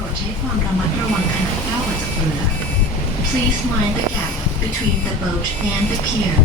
รดใช้ความระมัดระวังขณะก้าวออกจากเรือ Please mind the gap between the boat and the pier